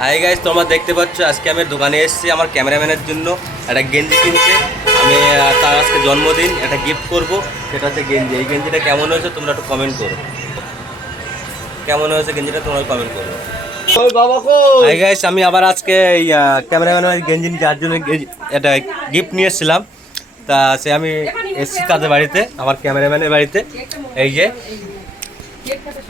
Hi guys তোমরা দেখতে পাচ্ছ আজকে আমি দোকানে এসেছি আমার ক্যামেরাম্যানের জন্য একটা গেঞ্জি কিনতে। আমি তার আজকে জন্মদিন একটা গিফট করব সেটা হচ্ছে গেঞ্জি। এই গেঞ্জিটা কেমন হয়েছে তোমরা একটু কমেন্ট করো। কেমন হয়েছে গেঞ্জিটা তোমরা কমেন্ট করো। হাই গাইস আমি আবার আজকে এই ক্যামেরাম্যানের গেঞ্জি যার জন্য একটা গিফট নিয়ে এসেছিলাম। তা সে আমি এসেছি তাদের বাড়িতে আমার ক্যামেরাম্যানের বাড়িতে। এই যে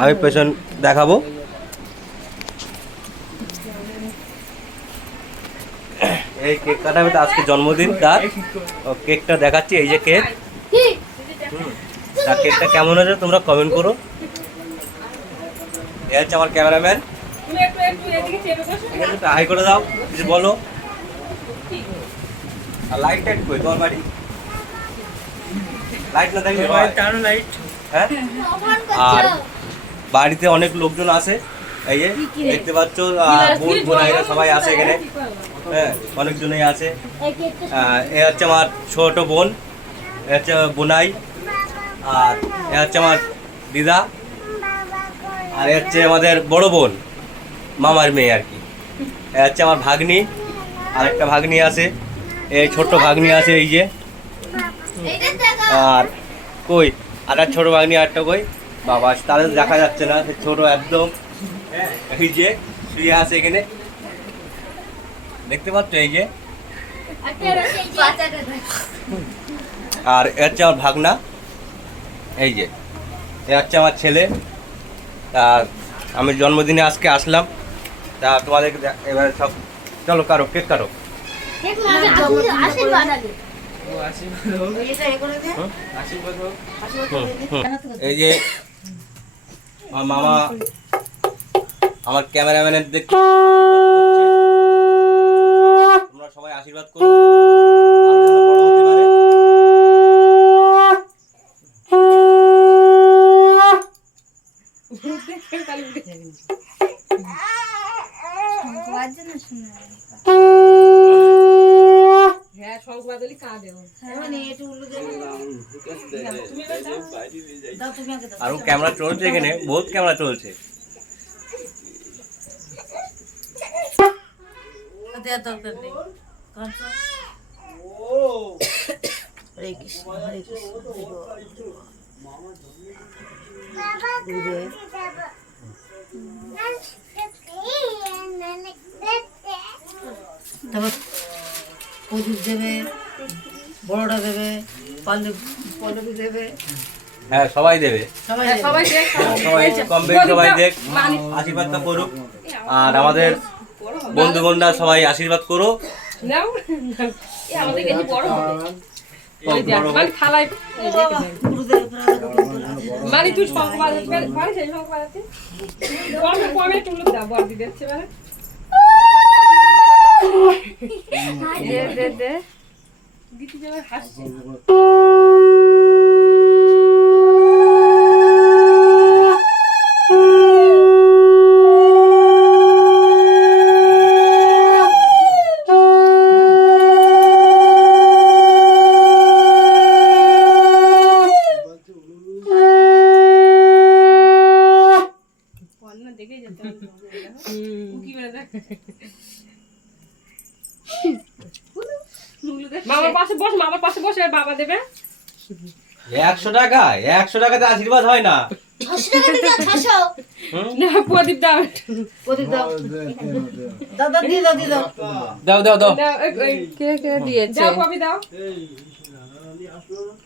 আমি পেছন দেখাবো। এই কেক কাটাবে তো আজকে জন্মদিন তার ও কেকটা দেখাচ্ছি এই যে কেক হুম। তা কেকটা কেমন হয়েছে তোমরা কমেন্ট করো। এই হচ্ছে আমার ক্যামেরাম্যান হাই করে দাও কিছু বলো। আর লাইটটা একটু কই তোমার বাড়ি। লাইট না থাকলে হয়? হ্যাঁ? আর বাড়িতে অনেক লোকজন আছে এই যে দেখতে পাচ্ছ বোন বোনাইরা সবাই আছে এখানে। হ্যাঁ অনেকজনই আছে। এ হচ্ছে আমার ছোট বোন এ হচ্ছে বোনাই আর এ হচ্ছে আমার দিদা আর এ হচ্ছে আমাদের বড় বোন মামার মেয়ে আর কি। এ হচ্ছে আমার ভাগ্নি আর একটা ভাগ্নি আছে এই ছোট্ট ভাগ্নি আছে এই যে। আর কই আর ছোট ভাগ্নি আরটা কই? বাবা তাদের দেখা যাচ্ছে না ছোট একদম। এই যে শুয়ে আছে এখানে। দেখতে পাচ্ছ এই যে? আর এ হচ্ছে আমার ভাগনা। এই যে এ হচ্ছে আমার ছেলে। আর আমি জন্মদিনে আজকে আসলাম। তা তোমাদেরকে এবারে সব চলো কারও কেক হুম। এই যে আমার মামা আমার ক্যামেরাম্যানের দেখতে তোমরা সবাই আশীর্বাদ করো। আরও। হ্যাঁ। আরও ক্যামেরা চলছে এখানে বহুত ক্যামেরা চলছে। কৃষ্ণ হরে কৃষ্ণ হরে তারপর প্রদীপ দেবে বড়টা দেবে পল্লব পল্লবী দেবে। হ্যাঁ সবাই দেবে। সবাই হ্যাঁ, সবাই দেখ সবাই কম বেশি সবাই দেখ। আশীর্বাদটা করুক। আর আমাদের বন্ধু বন্ধুরা সবাই আশীর্বাদ করো। নাও। এ আমাদের গেঞ্জি বড় হবে। ওই যে, বড় মানে মানে তুই সংবাদ মানে সেই সংবাদ আছে কমে কমে তুলে দাও দিচ্ছে মানে দে দে দে। দিদি যেমন হাসছে না দেখেই যেতে হবে উকি মেরে দেখ মামার পাশে বস মামার পাশে বসে আর বাবা দেবে? একশো টাকা একশো টাকাতে আশীর্বাদ হয় না। না প্রদীপ দাও। প্রদীপ দাও। দাদা দিয়ে দাও দিয়ে দাও। দাও দাও দাও। দাও এই- এই- কে কে দিয়েছে? দাও কবি দাও।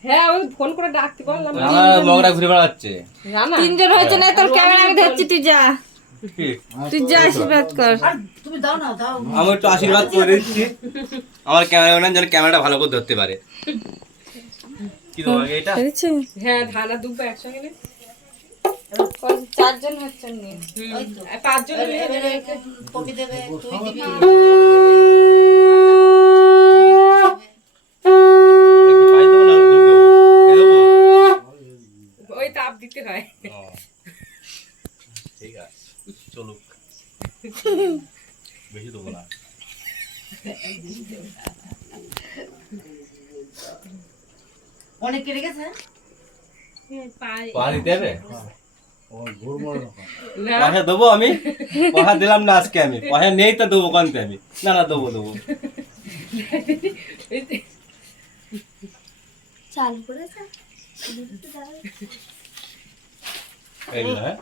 হ্যাঁ আমি ফোন করে ডাকতে বললাম মগরা ঘুরে বেড়াচ্ছে। তিনজন হয়েছে না তোর ক্যামেরা আমি ধরছি তুই যা? তুই যা আশীর্বাদ কর। আর তুমি দাও না দাও। আমি একটু আশীর্বাদ করে দিচ্ছি। আমার ক্যামেরাম্যান যেন ক্যামেরাটা ভালো করে ধরতে পারে। কি দেবো এটা? হ্যাঁ ধান আর দুব্বা একসঙ্গে নে। চারজন হচ্ছেন পাঁচজন তুই দিবি এটা কি পাই দেবো না দুধ দেবো? এ দেবো? ওই তাপ দিতে হয় ও, ঠিক আছে চলুক বেশি দেবো না অনেক কেটে গেছে? পাই পা দিতে হবে? ও ঘুরমর রকম না। পয়সা দেবো আমি? পয়সা দিলাম না আজকে আমি। পয়সা নেই তো দেবো কানতে আমি? না না দেবো দেবো। চালু করেছে? হ্যাঁ।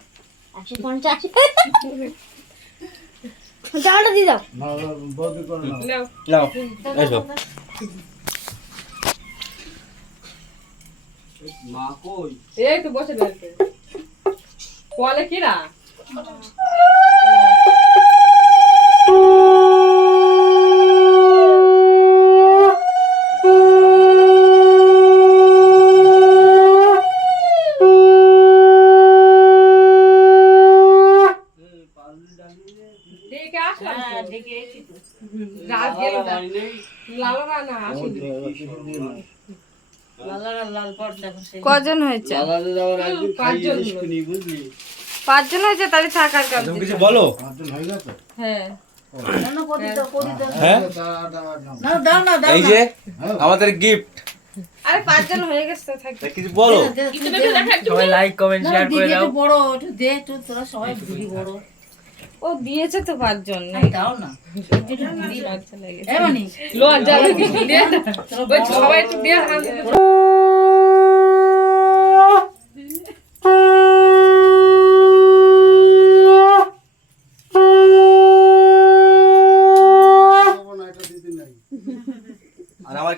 দিয়ে দাও। না নাও এসো এই তো বসে রয়েছে। বলে কিরা? ডেকে রাত গেল না। লালারা না আসেনি। কজন হয়েছে? পাঁচজন হয়েছে। তাহলে থাকার কাজ কিছু বলো? হয়ে হ্যাঁ। হ্যাঁ। এই যে হ্যাঁ। আমাদের গিফট আরে পাঁচজন হয়ে গেছে তো কিছু বলো? সবাই লাইক কমেন্ট শেয়ার করে দাও। বড় একটু দে একটু তোরা সবাই বড়। ও দিয়েছে তো পাঁচজন দাও না। লজ্জা লাগে। সবাই একটু দিয়ে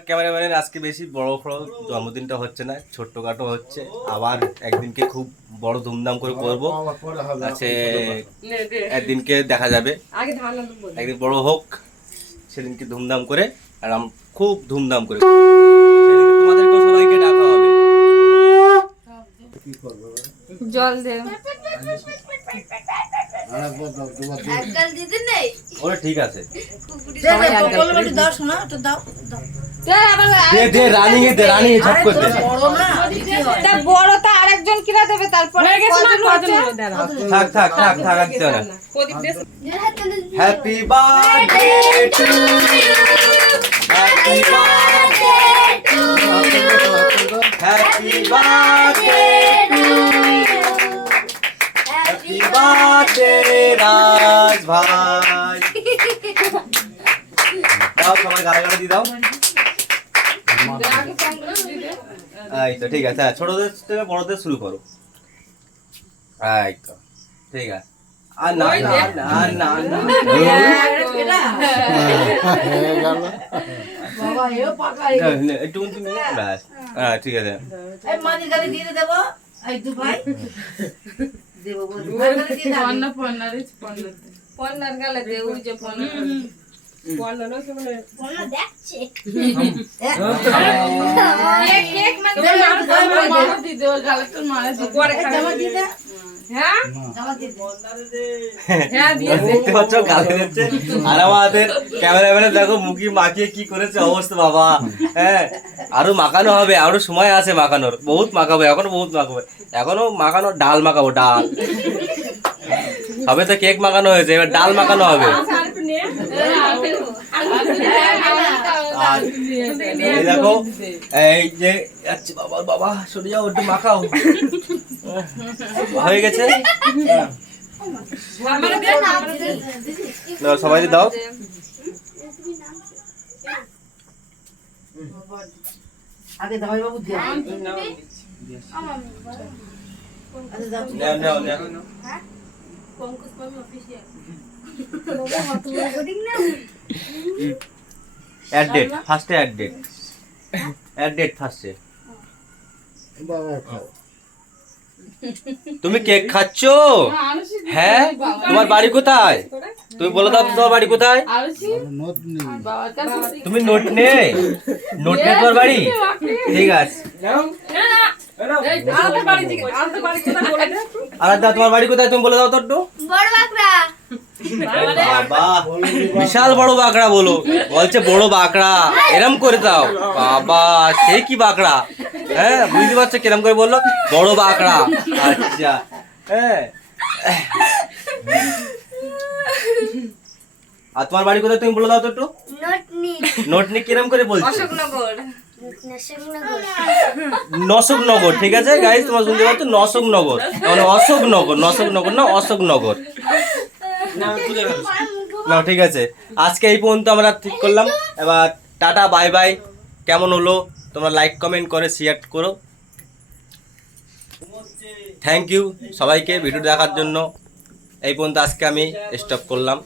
ক্যামেরাম্যানের আজকে বেশি বড় বড় জন্মদিনটা হচ্ছে না ছোট্টখাটো হচ্ছে। আবার একদিনকে খুব বড় ধুমধাম করে করব। আছে একদিনকে দেখা যাবে। আগে ধান আনতে বল। একদিন বড় হোক সেদিনকে ধুমধাম করে আর আম খুব ধুমধাম করে। সেদিনকে সবাইকে ডাকা হবে। কি করবে? এবারে? জল দে। ওরা ঠিক আছে। দে দে বকল একটু দাও শোনা একটু দাও দাও। দে দে রানিং দে রানিং এ করে দে। বড় না দিদি তা বড় তো আরেকজন কিনা দেবে তারপরে হয়ে। থাক থাক থাক থাক happy birthday to happy birthday happy birthday happy birthday Raj ভাই দাও সবাই গাড়ি দিয়ে দাও। এই তো ঠিক আছে হ্যাঁ ছোটদের থেকে বড়দের শুরু করো। এই তো ঠিক আছে। আর না না না না না। হয়ে একটু তুমি ব্যাস হ্যাঁ। ঠিক আছে। দিয়ে দেব। এই দু ভাই। বল। পন্নার গালে দে যে পন্না আর আমাদের দেখো মুখি মাখিয়ে কি করেছে অবস্থা বাবা হ্যাঁ আরও মাখানো হবে আরও সময় আছে মাখানোর বহুত মাখাবো এখনও বহুত মাখাবো এখনও মাখানো ডাল মাখাবো ডাল সবে তো কেক মাখানো হয়েছে এবার ডাল মাখানো হবে আর এই দেখো এই যে যাচ্ছে বাবা বাবা সরে যাও একটু মাখাও হয়ে গেছে সবাই দাও আগে দাওয়াই বাবু দিয়ে আচ্ছা অ্যাড ডেট ফার্স্টে অ্যাড ডেট অ্যাড ডেট ফার্স্টে তুমি কেক খাচ্ছো? হ্যাঁ? তোমার বাড়ি কোথায়? তুমি বলে দাও তোমার বাড়ি কোথায়? আমার নোট নেই। তুমি নোট নে নোট নে তোমার বাড়ি? ঠিক আছে। আলাদা। আর দা। তোমার বাড়ি কোথায়? তুমি বলে দাও তো একটু। বড় বাকরা বাবা বিশাল বড় বাঁকড়া বলো। বলছে বড় বাঁকড়া। এরম করে দাও। বাবা সে কি বাঁকড়া? হ্যাঁ বুঝতে পারছ কিরম করে বলল? বড় বাঁকড়া। আচ্ছা। হ্যাঁ। আর তোমার বাড়ি কোথায় তুমি বলে দাও তো একটু? নোটনি। নিয়ে কিরম করে বলছো? অশোকনগর। নশোকনগর। ঠিক আছে? গাইজ তোমরা শুনতে পাচ্ছ নশোকনগর। মানে অশোকনগর নশোকনগর না অশোকনগর। না ঠিক আছে। আজকে এই পর্যন্ত আমরা ঠিক করলাম। এবার টাটা বাই বাই। কেমন হলো? তোমরা লাইক কমেন্ট করে শেয়ার করো। থ্যাংক ইউ সবাইকে ভিডিও দেখার জন্য। এই পর্যন্ত আজকে আমি স্টপ করলাম।